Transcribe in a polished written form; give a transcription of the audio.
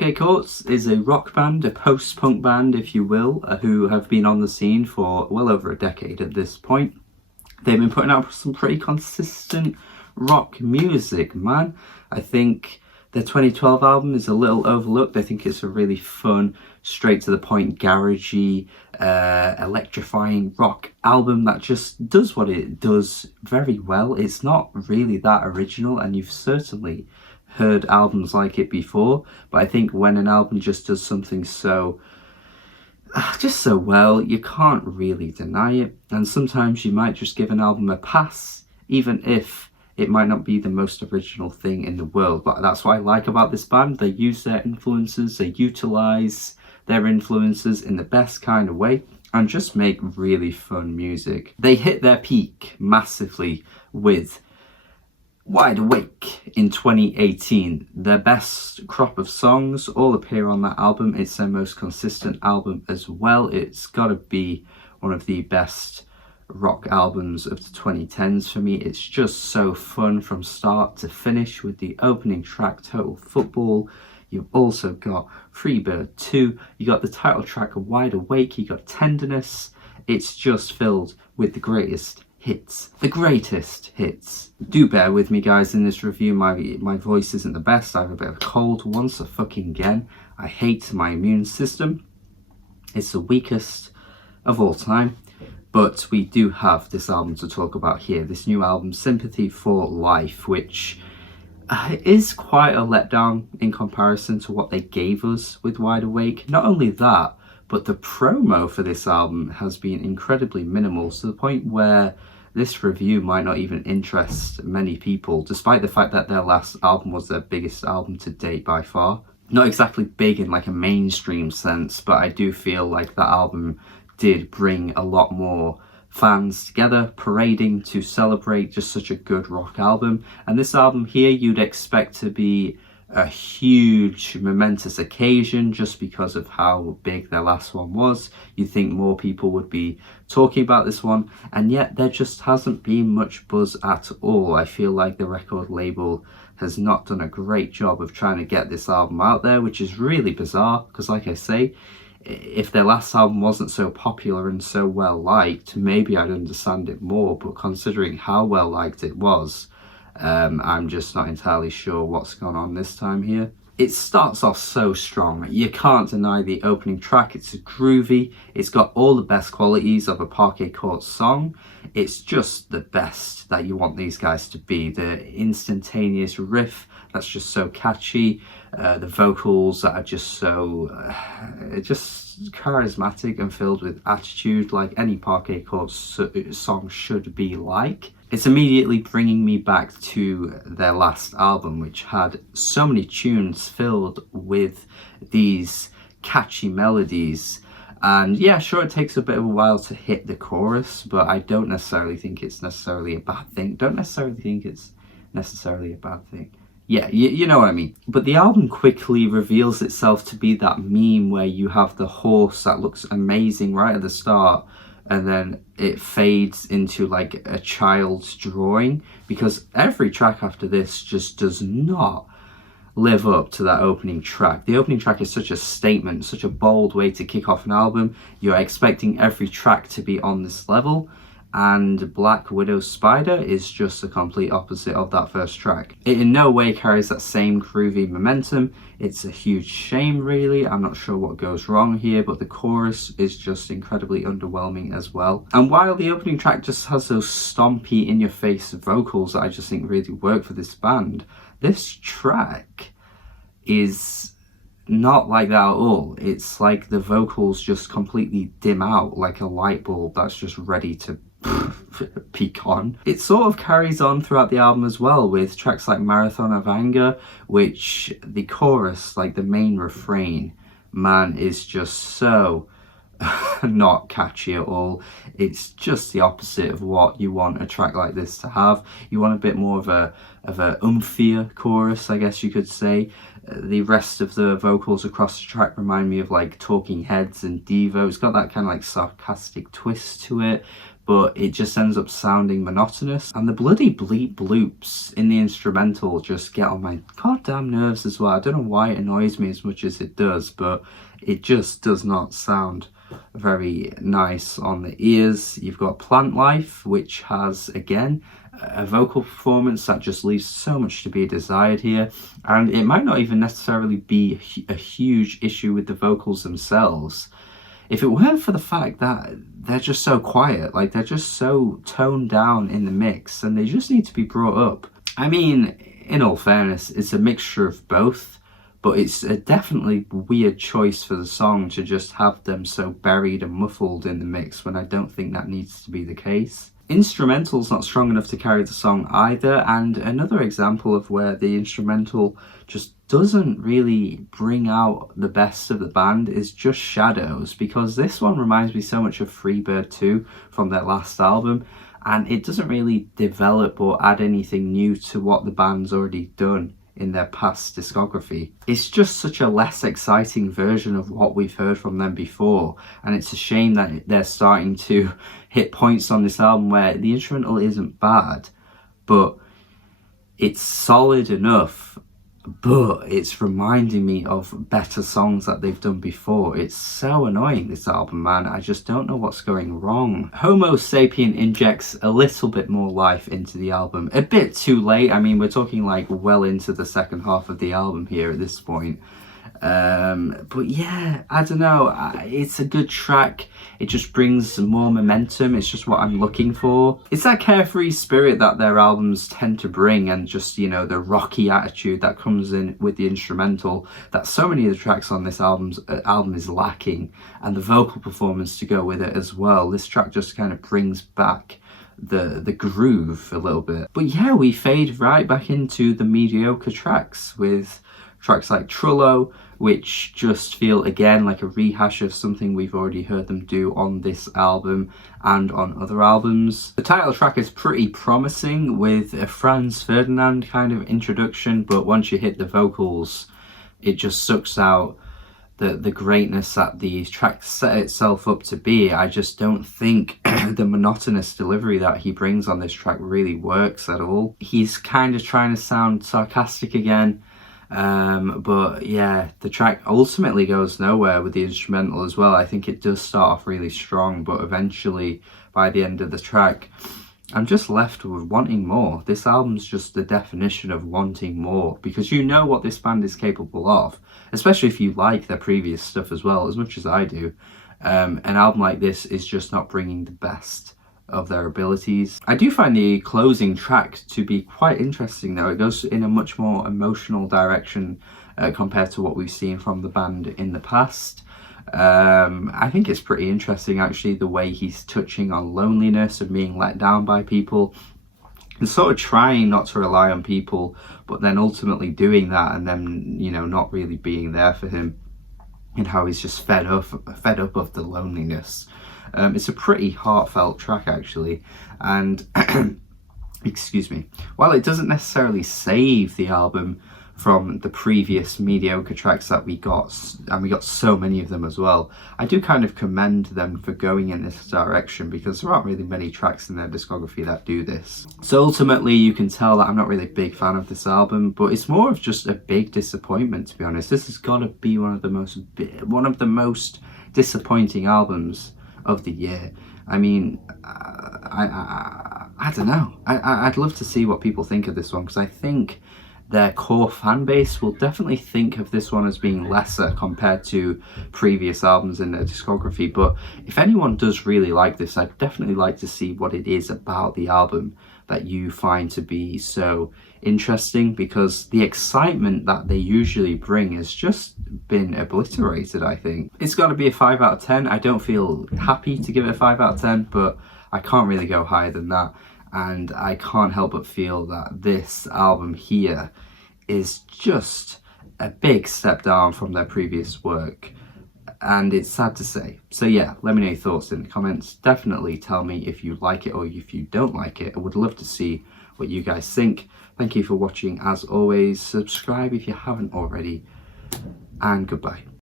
Parquet is a rock band, a post-punk band if you will, who have been on the scene for well over a decade at this point. They've been putting out some pretty consistent rock music, man. I think their 2012 album is a little overlooked. I think it's a really fun, straight to the point, garagey, electrifying rock album that just does what it does very well. It's not really that original, and you've certainly heard albums like it before, but I think when an album just does something so well, you can't really deny it. And sometimes you might just give an album a pass, even if it might not be the most original thing in the world. But that's what I like about this band. They use their influences, they utilize their influences in the best kind of way, and just make really fun music. They hit their peak massively with Wide Awake in 2018. Their best crop of songs all appear on that album. It's their most consistent album as well. It's got to be one of the best rock albums of the 2010s for me. It's just so fun from start to finish, with the opening track Total Football. You've also got Freebird 2, you got the title track Wide Awake, you got Tenderness. It's just filled with the greatest hits. The greatest hits. Do bear with me, guys, in this review. My voice isn't the best. I have a bit of a cold once again. I hate my immune system. It's the weakest of all time. But we do have this album to talk about here. This new album, Sympathy for Life, which is quite a letdown in comparison to what they gave us with Wide Awake. Not only that, but the promo for this album has been incredibly minimal, to the point where this review might not even interest many people, despite the fact that their last album was their biggest album to date by far. Not exactly big in like a mainstream sense, but I do feel like that album did bring a lot more fans together, parading to celebrate just such a good rock album. And this album here, you'd expect to be a huge momentous occasion just because of how big their last one was. You'd think more people would be talking about this one, and yet there just hasn't been much buzz at all. I feel like the record label has not done a great job of trying to get this album out there, which is really bizarre, because like I say, if their last album wasn't so popular and so well liked, maybe I'd understand it more, but considering how well liked it was, I'm just not entirely sure what's gone on this time here. It starts off so strong. You can't deny the opening track. It's groovy. It's got all the best qualities of a Parquet song. It's just the best that you want these guys to be. The instantaneous riff that's just so catchy. The vocals that are just so just charismatic and filled with attitude, like any Parquet song should be like. It's immediately bringing me back to their last album, which had so many tunes filled with these catchy melodies. And yeah, sure, it takes a bit of a while to hit the chorus, but I don't necessarily think it's necessarily a bad thing. Yeah, you know what I mean. But the album quickly reveals itself to be that meme where you have the horse that looks amazing right at the start, and then it fades into like a child's drawing, because every track after this just does not live up to that opening track. The opening track is such a statement, such a bold way to kick off an album. You're expecting every track to be on this level, and Black Widow Spider is just the complete opposite of that first track. It in no way carries that same groovy momentum. It's a huge shame, really. I'm not sure what goes wrong here, but the chorus is just incredibly underwhelming as well. And while the opening track just has those stompy, in-your-face vocals that I just think really work for this band, this track is not like that at all. It's like the vocals just completely dim out like a light bulb that's just ready to peak on. It sort of carries on throughout the album as well, with tracks like Marathon of Anger, which the chorus, like the main refrain, man, is just so not catchy at all. It's just the opposite of what you want a track like this to have. You want a bit more of a umphier chorus, I guess you could say. The rest of the vocals across the track remind me of like Talking Heads and Devo. It's got that kind of like sarcastic twist to it, but it just ends up sounding monotonous. And the bloody bleep bloops in the instrumental just get on my goddamn nerves as well. I don't know why it annoys me as much as it does, but it just does not sound very nice on the ears. You've got Plant Life, which has, again, a vocal performance that just leaves so much to be desired here, and it might not even necessarily be a huge issue with the vocals themselves if it weren't for the fact that they're just so quiet. Like, they're just so toned down in the mix, and they just need to be brought up. I mean, in all fairness, it's a mixture of both, but it's a definitely weird choice for the song to just have them so buried and muffled in the mix when I don't think that needs to be the case. Instrumental's not strong enough to carry the song either, and another example of where the instrumental just doesn't really bring out the best of the band is Just Shadows, because this one reminds me so much of Freebird 2 from their last album, and it doesn't really develop or add anything new to what the band's already done in their past discography. It's just such a less exciting version of what we've heard from them before, and it's a shame that they're starting to hit points on this album where the instrumental isn't bad, but it's solid enough, but it's reminding me of better songs that they've done before. It's so annoying, this album, man. I just don't know what's going wrong. Homo Sapien injects a little bit more life into the album. A bit too late. I mean, we're talking like well into the second half of the album here at this point. But yeah, I don't know. It's a good track. It just brings some more momentum. It's just what I'm looking for. It's that carefree spirit that their albums tend to bring, and just, you know, the rocky attitude that comes in with the instrumental that so many of the tracks on this album is lacking, and the vocal performance to go with it as well. This track just kind of brings back the groove a little bit. But yeah, we fade right back into the mediocre tracks with tracks like Trullo, which just feel again like a rehash of something we've already heard them do on this album and on other albums. The title track is pretty promising with a Franz Ferdinand kind of introduction, but once you hit the vocals, it just sucks out the greatness that the track set itself up to be. I just don't think the monotonous delivery that he brings on this track really works at all. He's kind of trying to sound sarcastic again, but yeah, the track ultimately goes nowhere with the instrumental as well. I think it does start off really strong, but eventually by the end of the track I'm just left with wanting more. This album's just the definition of wanting more, because you know what this band is capable of, especially if you like their previous stuff as well, as much as I do. An album like this is just not bringing the best of their abilities. I do find the closing track to be quite interesting though. It goes in a much more emotional direction compared to what we've seen from the band in the past. I think it's pretty interesting actually, the way he's touching on loneliness and being let down by people and sort of trying not to rely on people, but then ultimately doing that and then, you know, not really being there for him, and how he's just fed up of the loneliness. It's a pretty heartfelt track actually, and excuse me, while it doesn't necessarily save the album from the previous mediocre tracks that we got, and we got so many of them as well, I do kind of commend them for going in this direction, because there aren't really many tracks in their discography that do this. So ultimately you can tell that I'm not really a big fan of this album, but it's more of just a big disappointment, to be honest. This has got to be one of the most disappointing albums of the year. I mean, I don't know. I'd love to see what people think of this one, because I think their core fan base will definitely think of this one as being lesser compared to previous albums in their discography. But if anyone does really like this, I'd definitely like to see what it is about the album that you find to be so interesting, because the excitement that they usually bring has just been obliterated, I think. It's got to be a 5 out of 10. I don't feel happy to give it a 5 out of 10, but I can't really go higher than that. And I can't help but feel that this album here is just a big step down from their previous work, and it's sad to say. So yeah, let me know your thoughts in the comments. Definitely tell me if you like it or if you don't like it. I would love to see what you guys think. Thank you for watching as always. Subscribe if you haven't already, and goodbye.